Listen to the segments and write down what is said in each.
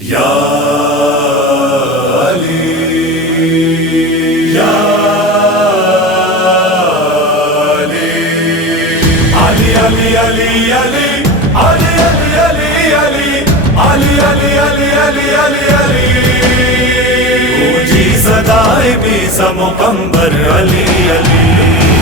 یا علی یا علی علی علی علی علی علی علی علی علی علی علی علی علی علی اونچی صدائے بھی سمقمبر علی علی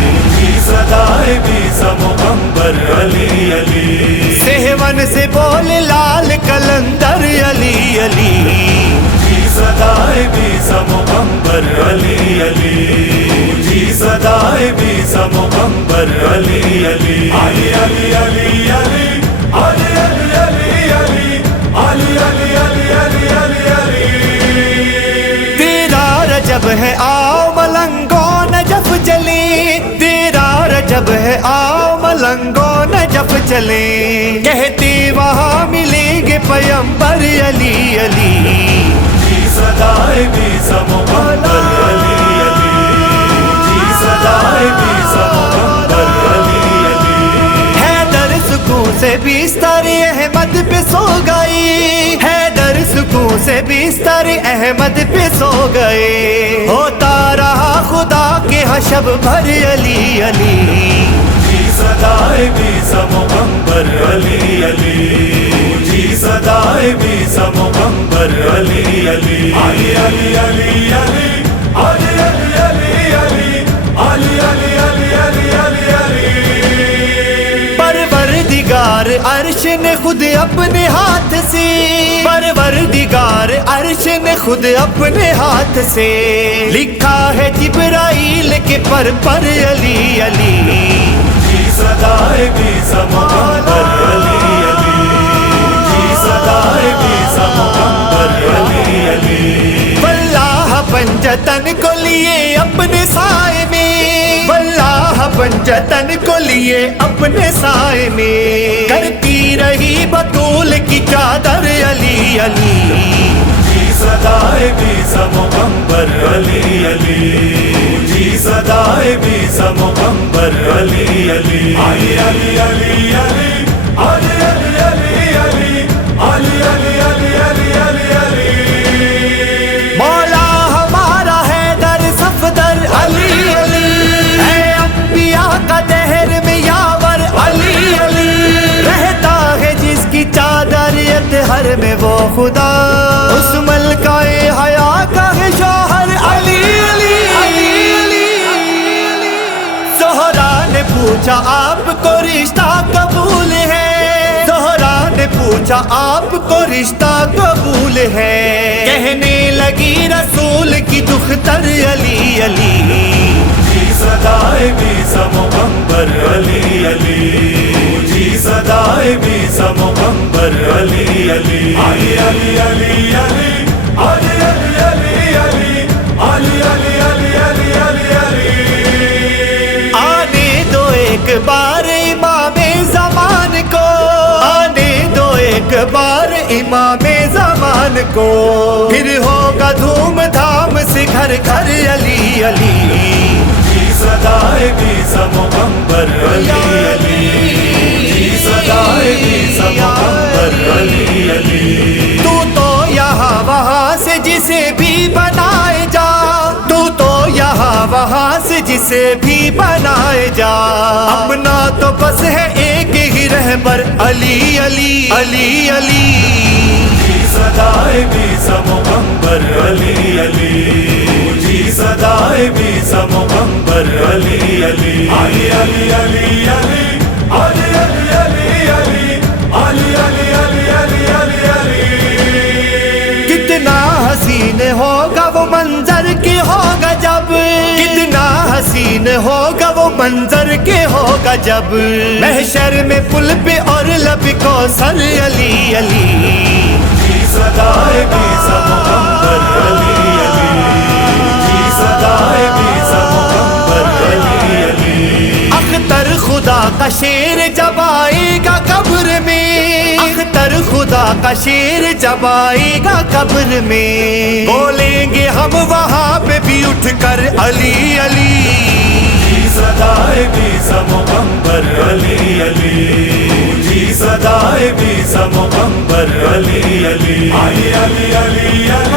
اونچی صدائے بھی سمقمبر علی علی سہون سے بول لال کلندر علی علی اونچی صدائے بھی سمقمبر علی علی اونچی صدائے بھی سمقمبر علی علی علی علی علی علی علی علی علی علی علی علی علی علی علی علی تیرا رجب ہے آؤ ملنگوں نجف چلے تیرا رجب ہے آؤ ملنگوں نجف چلے کہتے وہاں ملیں گے پیمبر علی علی اونچی صدائے بھی سمقمبر علی علی اونچی صدائے بھی سمقمبر علی علی حیدر سکون سے بستر احمد پہ سو گئی حیدر سکون سے بستر احمد پہ سو گئے ہوتا رہا خدا کے حشب بھر علی علی اونچی صدائے بھی سمقمبر علی علی اونچی صدائے بھی سمقمبر علی علی علی علی علی علی علی علی علی علی علی علی علی علی علی پروردگار عرش نے خود اپنے ہاتھ سے پروردگار عرش نے خود اپنے ہاتھ سے لکھا ہے جبرائیل کے پر علی علی اونچی صدائے بھی سمقمبر علی علی اونچی صدائے بھی سمقمبر علی علی واللہ پنجتن کو لیے اپنے سائے میں واللہ پنجتن کو لیے اپنے سائے میں کرتی رہی بطول کی چادر علی علی اونچی صدائے بھی سمقمبر علی علی اونچی صدائے بھی سمقمبر علی علی علی علی علی علی علی علی علی علی علی علی علی علی علی علی مولا ہمارا حیدر صفدر علی علی اے انبیاء کا دہر میں یاور علی علی رہتا ہے جس کی چادر ہر میں وہ خدا اس ملکہ حیا کا ہے شوہر علی علی زہرا نے پوچھا آپ کو رشتہ قبول ہے زہرا نے پوچھا آپ کو رشتہ قبول ہے کہنے لگی رسول کی دختر علی علی اونچی صدائے بھی سمقمبر علی علی اونچی صدائے بھی سمقمبر علی علی علی علی علی علی علی علی علی علی علی علی علی علی علی علی آنے دو ایک بار امام زمان کو آنے دو ایک بار امام زمان کو پھر ہوگا دھوم دھام سے گھر گھر علی علی اونچی صدائے بھی سمقمبر علی علی اونچی صدائے بھی سمقمبر علی علی تو یہاں وہاں سے جسے بھی بنائے جا تو یہاں وہاں سے جسے بھی بنائے جا اپنا تو بس ہے ایک ہی رہبر علی علی علی علی اونچی صدائے بھی سمقمبر علی علی اونچی صدائے بھی سمقمبر علی علی علی علی علی علی علی علی علی علی علی علی علی علی علی علی کتنا حسین ہوگا وہ منظر کے ہوگا جب کتنا حسین ہوگا وہ منظر کے ہوگا جب محشر میں پل پہ اور لب کوثر علی علی اونچی صدائے بھی سمقمبر علی علی اونچی صدائے بھی سمقمبر علی علی اختر خدا کا شیر جب آئے گا قبر میں اختر خدا کا شیر جب آئے گا قبر میں بولیں گے ہم وہاں پہ بھی اٹھ کر علی علی اونچی صدائے بھی سمقمبر علی علی اونچی صدائے بھی سمقمبر علی علی علی علی علی علی